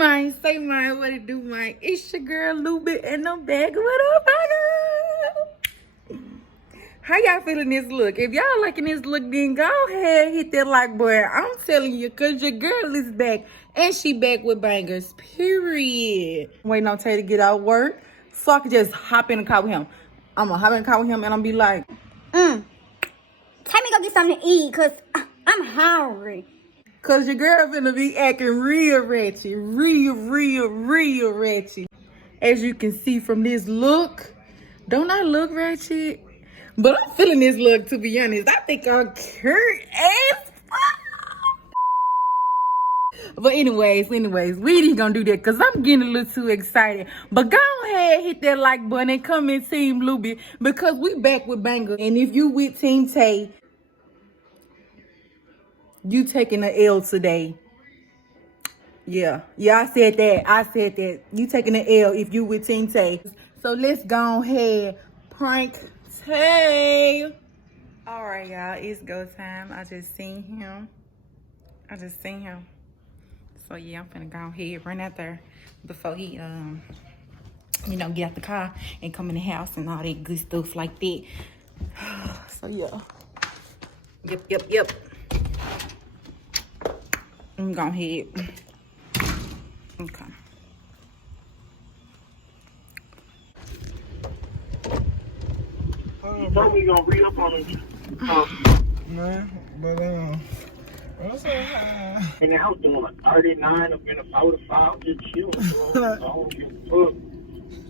mine, say mine, what it do, mine. It's your girl, Luby, and I'm back with a burger. How y'all feeling this look? If y'all liking this look, then go ahead, hit that like button. I'm telling you, because your girl is back, and she back with bangers, period. Waiting on Tay to get out of work, so I can just hop in the car with him. I'm going to hop in the car with him, and I'm be like, Take me go get something to eat, because I'm hungry. Because your girl finna be acting real ratchet. Real ratchet. As you can see from this look, don't I look ratchet? But I'm feeling this look, to be honest. I think I'm cute as fuck. But anyways, we ain't gonna do that because I'm getting a little too excited. But go ahead, hit that like button and come in Team Luby because we back with bangers. And if you with Team Tay, you taking the L today. Yeah, I said that. You taking the L if you with Team Tay. So let's go ahead, prank Tay. All right, y'all, it's go time. I just seen him. So yeah, I'm finna go ahead, run out there before he, get out the car and come in the house and all that good stuff like that. So yeah. Yep. I'm going ahead. Okay. You told me you're gonna read up on it. Man, but I'm so high. And the house doing a 39 up in a 45, just chilling, bro. I don't give a fuck.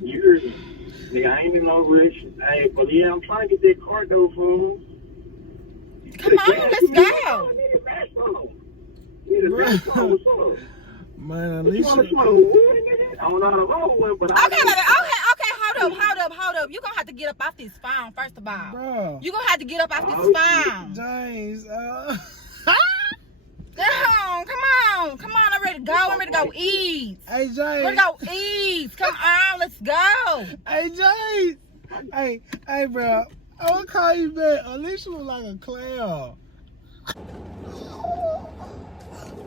Years. Yeah, I ain't in no rush. Hey, but yeah, I'm trying to get that car though, fool. Come on, let's go. Man, at least I don't know how to roll with, but Okay, hold up. You're gonna have to get up off this phone, first of all. Bro. You're gonna have to get up off this phone. James, Come on, I'm ready to go. I'm ready to go eat. Hey, James. Ready to go eat. Come on, let's go. Hey, James. Hey, bro. I will call you back. At least you look like a clown.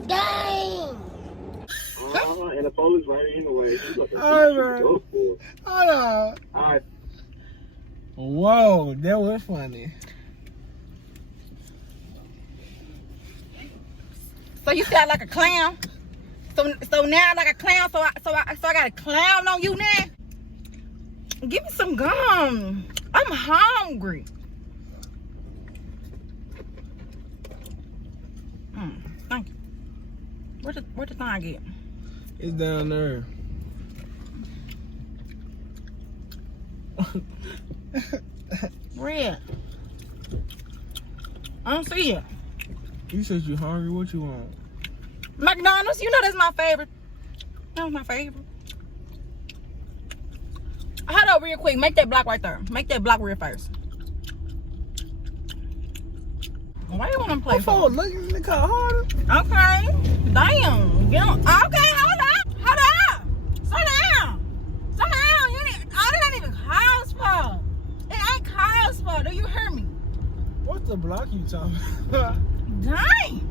Dang! And the police right anyway. All right, bro. Hold on. All right. Whoa, that was funny. So you sound like a clown. So now I'm like a clown. So I got a clown on you now. Give me some gum. I'm hungry. Thank you. Where the thing get? It's down there. Red. I don't see it. You said you hungry. What you want? McDonald's. You know that's my favorite. That was my favorite. Hold up real quick. Make that block right there. Make that block real first. Why you want to play for? Look how hard. Okay. Damn. Get on. Okay, hold up. Slow down. That ain't even cause for. It ain't cause for. Do you hear me? What's the block you talking about? Dang.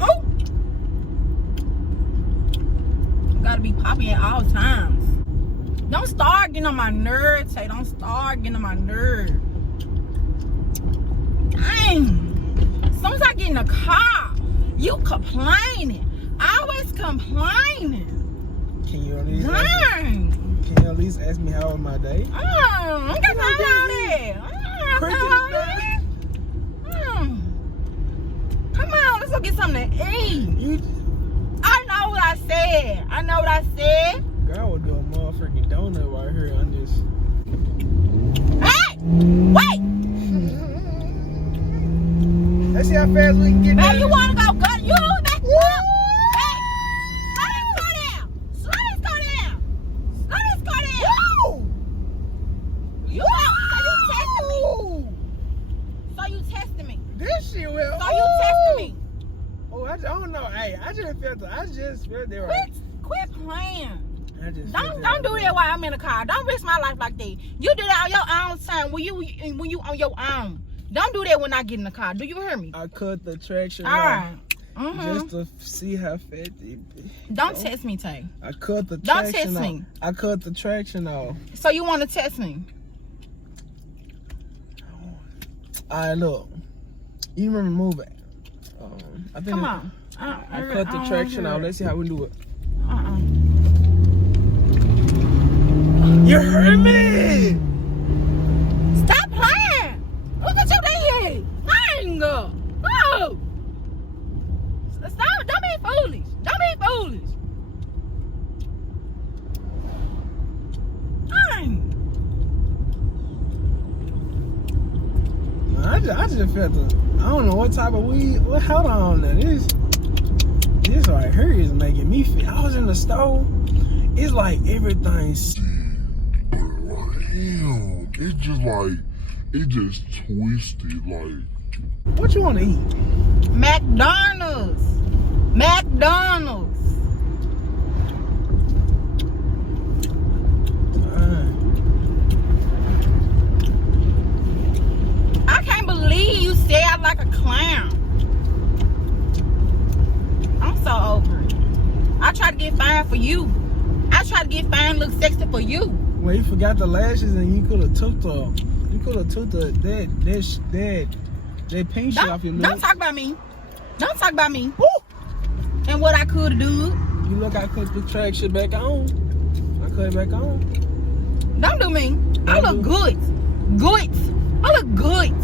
Oh. Gotta be poppy at all times. Don't start getting on my nerves, Tay. Don't start getting on my nerves. Dang. As soon as I get in the car, you complaining. Always complaining. Can you at least ask me how was my day? I got time on it. Come on, let's go get something to eat. I know what I said. Girl, I would do a motherfucking donut right here on this. Hey! Wait! Let's see how fast we can get there. Hey, you wanna go gut? You back up! Hey! Slow this go down! You So you testing me. This shit will. So you testing me. Oh, I don't know. Hey, I just felt there right. Quit playing. Don't do that while I'm in the car. Don't risk my life like that. You do that on your own time when you on your own. Don't do that when I get in the car. Do you hear me? I cut the traction All right. just to see how fat it be. Don't text me, Tay. I cut the Don't traction text me. I cut the traction off. So you want to text me? Alright, look. You remember moving? I think Come on. I cut the traction off. Let's see how we do it. You heard me! Stop playing! Look at you there! Dang! Oh! Stop! Don't be foolish! Don't be foolish! Dang! I just felt I don't know what type of weed. What? Hold on now. This right here is making me feel. I was in the store. It's like everything's. Damn, it just twisted like. What you want to eat? McDonald's! McDonald's! I can't believe you said like a clown. I'm so over it. I try to get fine for you. I try to get fine, look sexy for you. Well, you forgot the lashes, and you could have took that pink shit off your lips. Don't talk about me. Don't talk about me. Woo! And what I could do. You look, I cut the traction back on. I cut it back on. Don't do me. I look good. Good. I look good.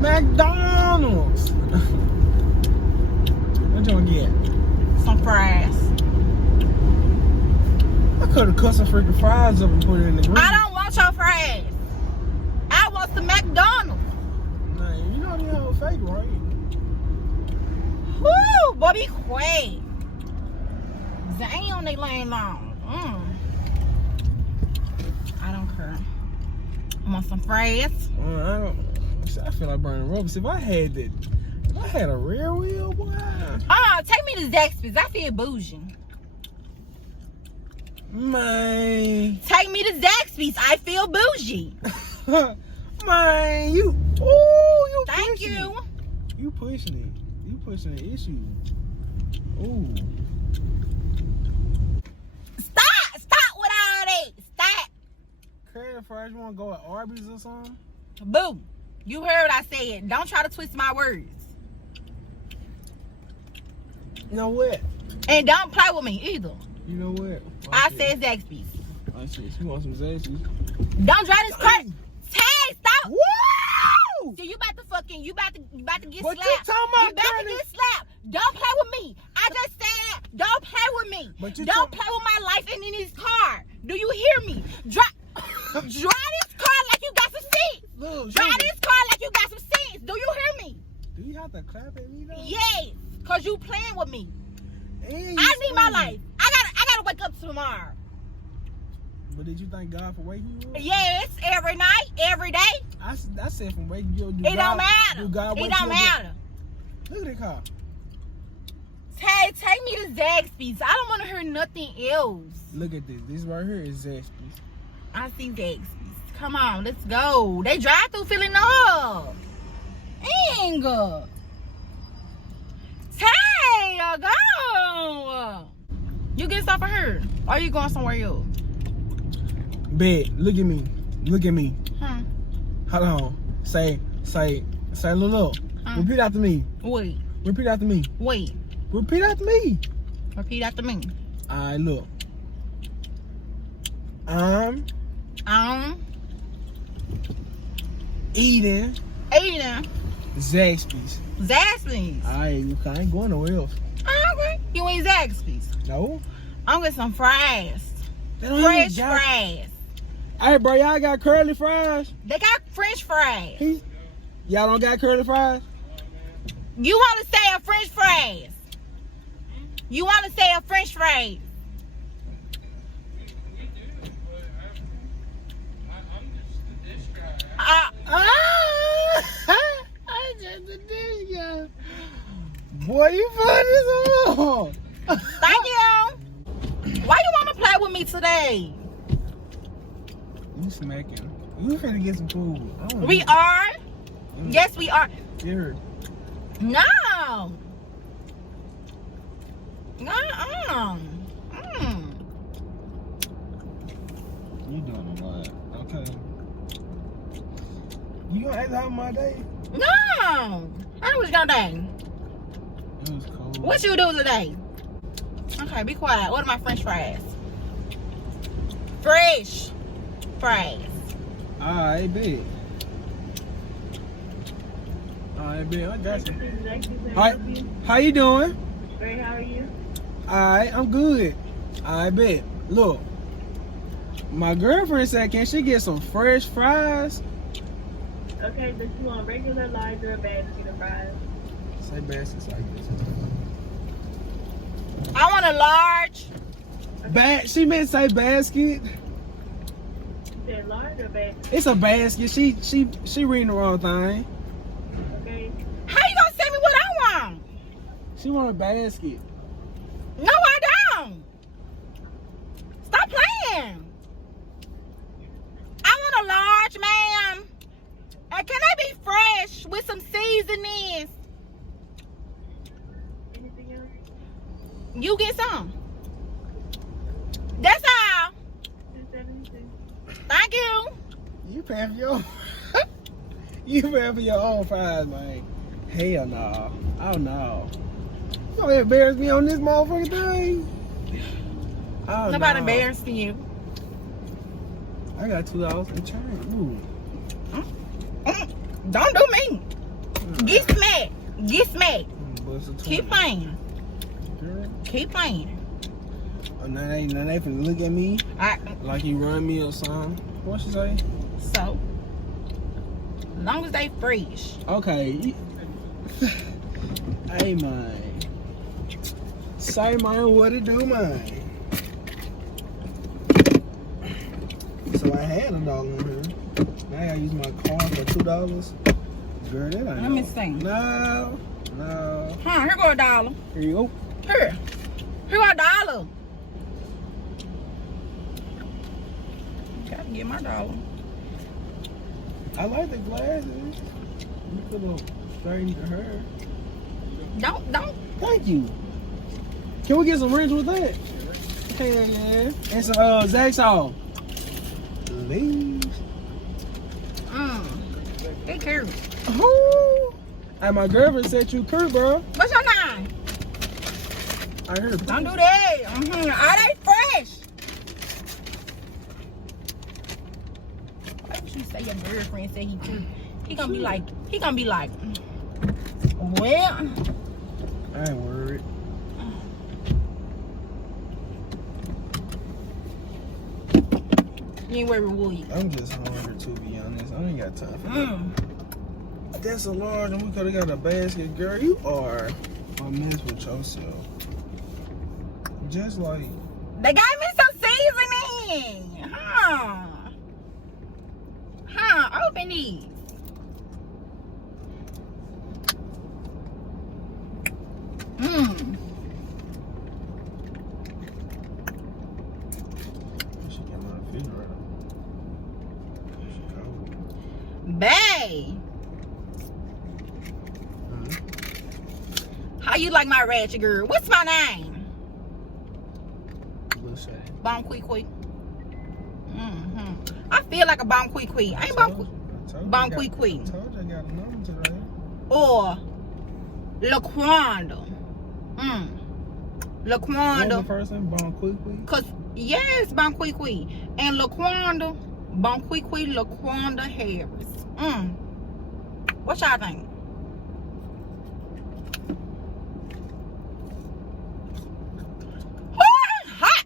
McDonald's. What you gonna get? Some fries. I could have cut some freaking fries up and put it in the grill. I don't want your fries. I want some McDonald's. Nah, you know they all fake, right? Woo, boy, be quiet. Damn, they laying long. I don't care. I want some fries. I feel like burning rubber. See, if I had a rear wheel, boy. Take me to Zaxby's. I feel bougie. Man. Take me to Zaxby's. I feel bougie. Man, you Thank pushing you. it. You pushing it. You pushing the issue. Ooh. Stop with all that. Stop. Curly fries, you want to go at Arby's or something? Boo. You heard what I said. Don't try to twist my words. You know what? And don't play with me either. You know what? I said Zaxby's. I said, you want some Zaxby's? Don't drive this car. Tay, stop. Woo! So you about to get What slapped. you talking about, You about to Curly? get slapped. Don't play with me. I just said, don't play with me. But you Don't play with my life and in this car. Do you hear me? Drive this car like you got some seats. Look, Drive this car like you got some seats. Do you hear me? do you have to clap at me though? Yes, cause you playing with me. And I you need my screaming. life. I gotta wake up tomorrow. But did you thank God for waking you up? Yes, every night, every day. I said from waking you up. It don't matter. Do God wake It don't you up? matter. Look at that car. Tay, take me to Zaxby's. I don't want to hear nothing else. Look at this. This right here is Zaxby's. I see Zaxby's. Come on, let's go. They drive through filling up. Dang. Tay, go. You get stuff for her. Or you going somewhere else? Bet. Look at me. Look at me. Huh? Hold on. Say, look. Huh? Repeat after me. Wait. Repeat after me. Wait. Repeat after me. Repeat after me. Alright, look. Eating Zaxby's. Zaxby's. Alright, I ain't going nowhere else. Okay. You ain't Zaxby's. No. I'm getting some fries. They don't Fresh even got- fries. Hey, bro, y'all got curly fries? They got French fries. Y'all don't got curly fries? You want to say a French fries? You want to say a French fries? I just the dish guy. Boy, you funny as hell. Thank you. Why you want to play with me today? You smacking. We finna get some food. We are. Yes, we are. Here. No. You doing a lot. Okay. You gonna ask how my day? No. How was your day? It was cold. What you do today? Okay, be quiet. Order my French fries. Fresh fries. I bet. I bet. I got you. Hi. How you doing? Great, how are you? Alright, I'm good. I bet. Look. My girlfriend said, can she get some fresh fries? Okay, but you want regular, large, or a basket of fries? Say baskets like this. I want a large. She meant say basket. You said large or basket? It's a basket. She reading the wrong thing. Okay. How you gonna send me what I want? She want a basket. No, I don't. Stop playing. I want a large, ma'am. And can they be fresh with some seasonings? Anything else? You get some. That's all. $2.72. Thank you. You paying for your You paying for your own fries, man. Hell no. Oh no. You gonna embarrass me on this motherfucking thing? Oh, Nobody no. embarrassing you. I got $2 in change. Ooh. Don't do me. Get smacked. Get smacked. Keep playing. Girl. Keep playing. Oh, now they finna look at me I, like you run me or something. What she say? so, long as they fresh. Okay. Hey, man. Say, man, what it do, man? So I had $1 in here. Now I gotta use my card for $2. Girl, that ain't Let me see. No. Huh, here go $1. Here you go. Here go $1. Gotta get my $1. I like the glasses. You could have straightened your hair. Don't. Thank you. Can we get some rims with that? Hell yeah. And some Zaxxon. Please. Be careful. Oh. And my girlfriend said you cute, bro. What's your name? I heard. Don't do that. Are they fresh? Why would you say your girlfriend said he cute? He gonna be like, well. I ain't worried. You ain't worried, will you? I'm just hungry, to be honest. I ain't got time for that. That's a large, and we could have got a basket. Girl, you are a mess with yourself. Just like... They got me some seasoning. Open these. She got my refrigerator. She cold. Bae. How you like my ratchet girl? What's my name? Little shade. Bon Qui Qui. I feel like a Bon Qui Qui. I ain't Bon Qui Qui. I told you I got a number today. Or LaQuanda. What was the LaQuanda. first name? Bon Qui Qui? Cause yes, Bon Qui Qui. And LaQuanda. Bon Qui Qui LaQuanda Harris. What y'all think? Hot.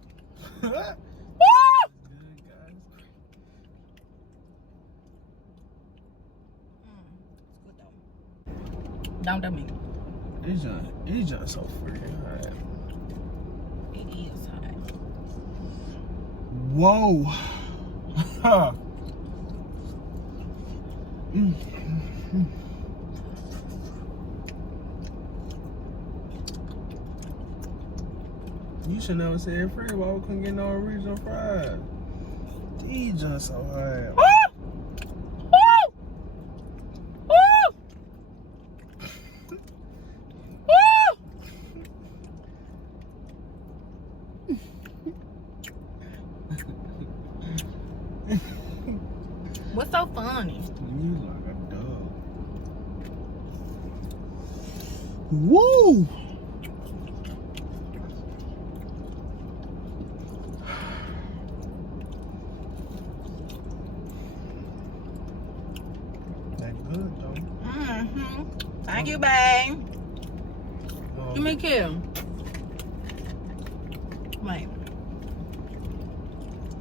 Don't do me. It's just so freaking hot. It is hot. Whoa. You should never say it free. Why we couldn't get no original fries? These just so hot. funny. You like a dog. Woo! That good though. Mm-hmm. Thank you, babe. Give me a kiss. Wait.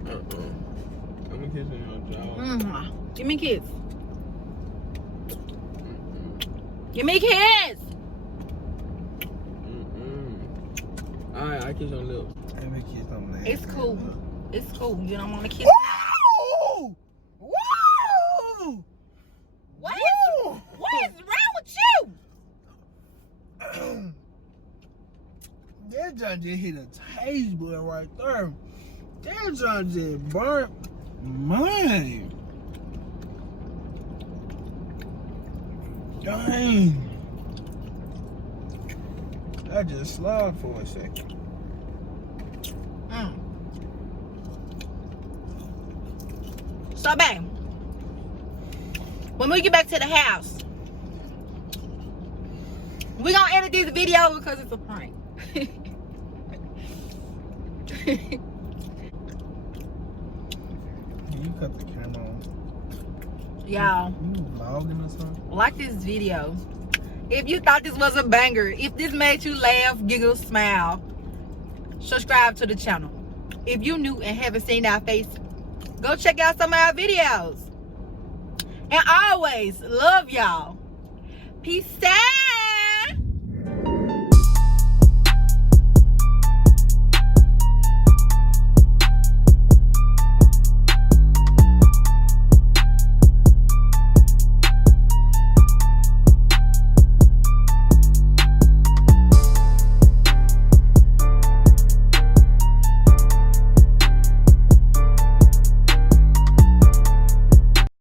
I'm gonna kiss you on your jaw. Mm-hmm. Give me a kiss. Give me a kiss. Alright, I kiss your lips. Let me kiss on that. It's cool. It's cool. You don't want to kiss. Woo! Woo! What is wrong with you? That junk just hit a taste bud right there. That junk just burnt mine. Dang. I just slogged for a second. So, babe, when we get back to the house, we're gonna edit this video because it's a prank. You cut the camera on. Y'all, You vlogging or something? like this video. If you thought this was a banger, if this made you laugh, giggle, smile, subscribe to the channel. If you new and haven't seen our face, go check out some of our videos. And always love y'all. Peace out.